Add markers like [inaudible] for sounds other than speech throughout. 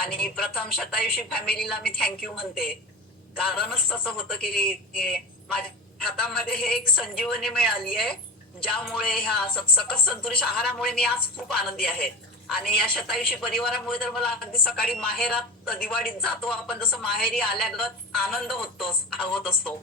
आणि प्रथम शतायुषी फॅमिलीला मी थँक्यू म्हणते. कारणच तसं होतं की माझ्या हातामध्ये हे एक संजीवनी मिळाली आहे ज्यामुळे ह्या सकस संतुलित आहारामुळे मी आज खूप आनंदी आहे. आणि या शतायुषी परिवारामुळे तर मला अगदी सकाळी माहेरात दिवाळीत जातो आपण जसं माहेरी आल्यागत आनंद होतो होत असतो.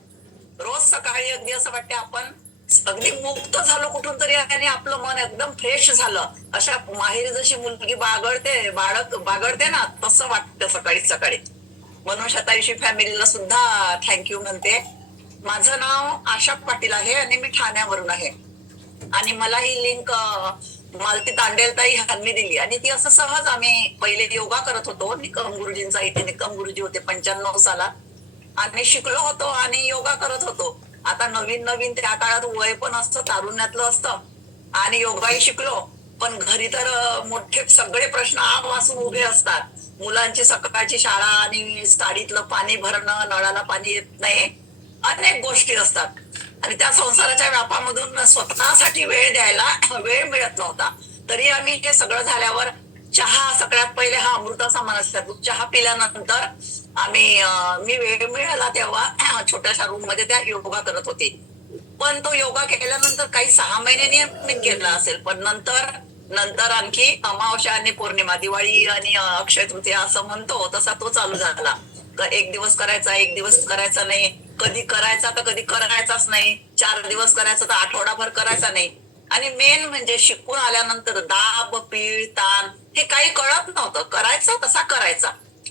रोज सकाळी अगदी असं वाटते आपण अगदी मुक्त झालो कुठून तरी आणि आपलं मन एकदम फ्रेश झालं. अशा माहेरी जशी मुलगी बागडते बाळक बागडते ना तसं वाटतं सकाळी सकाळी. म्हणून शतायुषी फॅमिलीला सुद्धा थँक्यू म्हणते. माझं नाव आशा पाटील आहे आणि मी ठाण्यावरून आहे. आणि मला ही लिंक मालती तांडेलताई ह्यांनी दिली. आणि ती असं सहज आम्ही पहिले योगा करत होतो. निकम गुरुजींचा इथे निकम गुरुजी होते पंच्याण्णव साला आणि शिकलो होतो आणि योगा करत होतो. आता नवीन नवीन त्या काळात वय पण असतं तारुण्यातलं असतं. आणि योगाही शिकलो. पण घरी तर मोठे सगळे प्रश्न आग उभे असतात. मुलांची सकाळची शाळा आणि साडीतलं पाणी भरणं नळाला पाणी येत नाही. अनेक गोष्टी असतात. आणि त्या संसाराच्या व्यापामधून स्वतःसाठी वेळ द्यायला वेळ मिळत नव्हता. तरी आम्ही हे सगळं झाल्यावर चहा सगळ्यात पहिले हा अमृताचा मन असतात चहा पिल्यानंतर आम्ही मी वेळ मिळाला तेव्हा [clears throat] छोट्याशा रूममध्ये त्या योगा करत होते. पण तो योगा केल्यानंतर काही सहा महिन्यांनी मी केला असेल. पण नंतर नंतर आणखी अमावस्या आणि पौर्णिमा दिवाळी आणि अक्षय तृतीया असं म्हणतो तसा तो चालू झाला. एक दिवस करायचा एक दिवस करायचा नाही. कधी करायचा तर कधी करायचाच नाही. चार दिवस करायचा तर आठवडाभर करायचा नाही. आणि मेन म्हणजे शिकून आल्यानंतर दाब पीळ ताण हे काही कळत नव्हतं. करायचं तसा करायचा.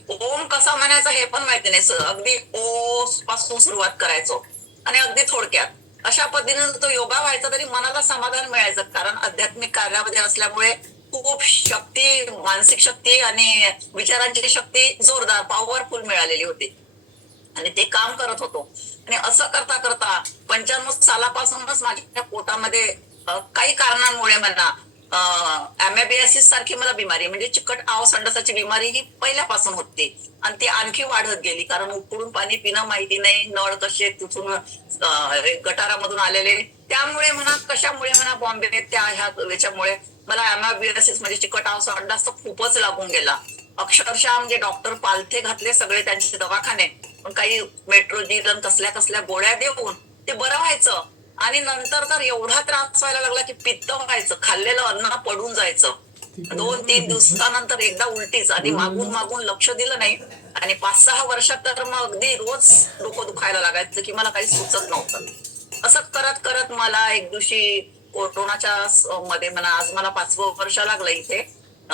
ओम कसा म्हणायचा हे पण माहिती नाही. अगदी ओ पासून सुरुवात करायचो. आणि अगदी थोडक्यात. अशा पद्धतीने तो योगा व्हायचा तरी मनाला समाधान मिळायचं. कारण आध्यात्मिक कार्यामध्ये असल्यामुळे खूप शक्ती मानसिक शक्ती आणि विचारांची शक्ती जोरदार पॉवरफुल मिळालेली होती. आणि ते काम करत होतो. आणि असं करता करता पंच्याण्णव सालापासूनच माझ्या पोटामध्ये काही कारणांमुळे म्हणा अमेबियासिस सारखी मला बिमारी म्हणजे चिकट आव संडासाची बिमारी ही पहिल्यापासून होती. आणि ती आणखी वाढत गेली. कारण उकडून पाणी पिणं माहिती नाही. नळ कसे तिथून गटारामधून आलेले. त्यामुळे म्हणा कशामुळे म्हणा बॉम्बे त्या ह्या याच्यामुळे मला अमेबियासिस म्हणजे चिकट आव संडास तर खूपच लागून गेला. अक्षरशः म्हणजे डॉक्टर पालथे घातले सगळे त्यांचे दवाखाने. पण काही मेट्रोजिन कसल्या कसल्या गोळ्या देऊन ते बरं व्हायचं. आणि नंतर तर एवढा त्रास व्हायला लागला की पित्त व्हायचं खाल्लेलं अन्न पडून जायचं. दोन तीन दिवसानंतर एकदा उलटीच आणि मागून मागून लक्ष दिलं नाही. आणि पाच सहा वर्षात तर मग अगदी रोज डोकं दुखायला लागायचं की मला काही सुचत नव्हतं. असं करत करत मला एक दिवशी कोरोनाच्या मध्ये म्हणा आज मला पाचवं वर्ष लागलं इथे.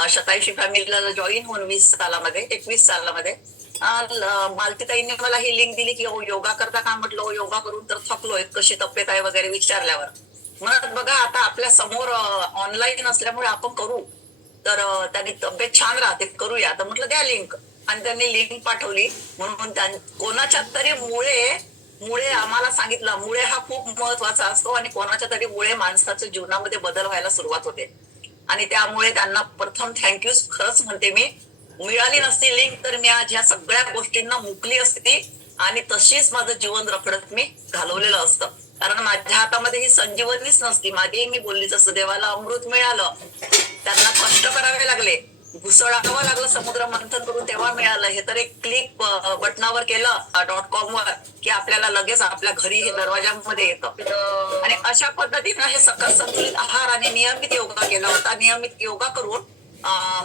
शताऐंशी फॅमिलीला जॉईन होऊन वीस सालामध्ये एकवीस सालामध्ये. मालतीताईंनी मला ही लिंक दिली की योगा करता का? म्हटलं योगा करून तर थकलोय. कशी तब्येत आहे? वगैरे विचारल्यावर. म्हणत बघा आता आपल्यासमोर ऑनलाईन असल्यामुळे आपण करू. तर त्यांनी तब्येत छान राहते करूया. तर म्हटलं द्या लिंक आणि त्यांनी लिंक पाठवली. म्हणून कोणाच्या तरी मुळे मुळे आम्हाला सांगितलं. मुळे हा खूप महत्त्वाचा असतो आणि कोणाच्या तरी मुळे माणसाच्या जीवनामध्ये बदल व्हायला सुरुवात होते. आणि त्यामुळे त्यांना प्रथम थँक्यू खरंच म्हणते मी. मिळाली नसती लिंक तर मी आज ह्या सगळ्या गोष्टींना मुकली असती आणि तशीच माझं जीवन रखडत मी घालवलेलं असतं. कारण माझ्या हातामध्ये ही संजीवनीच नसती. मागेही मी बोलली जसं देवाला अमृत मिळालं त्यांना कष्ट करावे लागले घुसळावं लागलं समुद्र मंथन करून तेव्हा मिळालं. हे तर एक क्लिक बटनावर केलं डॉट कॉम वर की आपल्याला लगेच आपल्या घरी हे दरवाजामध्ये येतं. आणि अशा पद्धतीनं हे सकस संतुलित आहार आणि नियमित योगा केला होता. नियमित योगा करून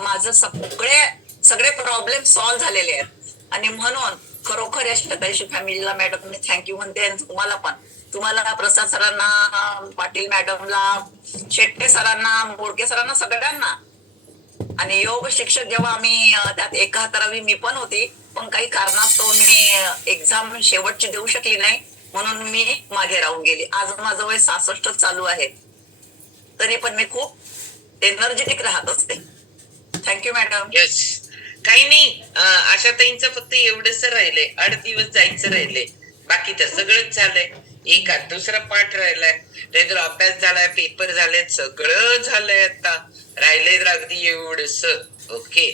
माझं सगळे सगळे प्रॉब्लेम सॉल्व्ह झालेले आहेत. आणि म्हणून खरोखर या शतायुषी फॅमिलीला मॅडम मी थँक्यू म्हणते आणि तुम्हाला पण. तुम्हाला प्रसाद सरांना पाटील मॅडमला शेट्टे सरांना मोडके सरांना सगळ्यांना. आणि योग शिक्षक जेव्हा आम्ही त्यात एकाहत्तरावी मी पण होती पण काही कारणास्तव मी एक्झाम शेवटची देऊ शकली नाही म्हणून मी मागे राहून गेली. आज माझं वय सासष्ट चालू आहे. तरी पण मी खूप एनर्जेटिक राहत असते. थँक्यू मॅडम येस काही नाही आशा आशाताईंचं फक्त एवढंच राहिलंय. आठ दिवस जायचं राहिले बाकी तर सगळंच झालंय. एका दुसरा पाठ राहिलाय. नाहीतर अभ्यास झालाय पेपर झाले सगळं झालंय आता. राहिलंय तर अगदी एवढस. ओके.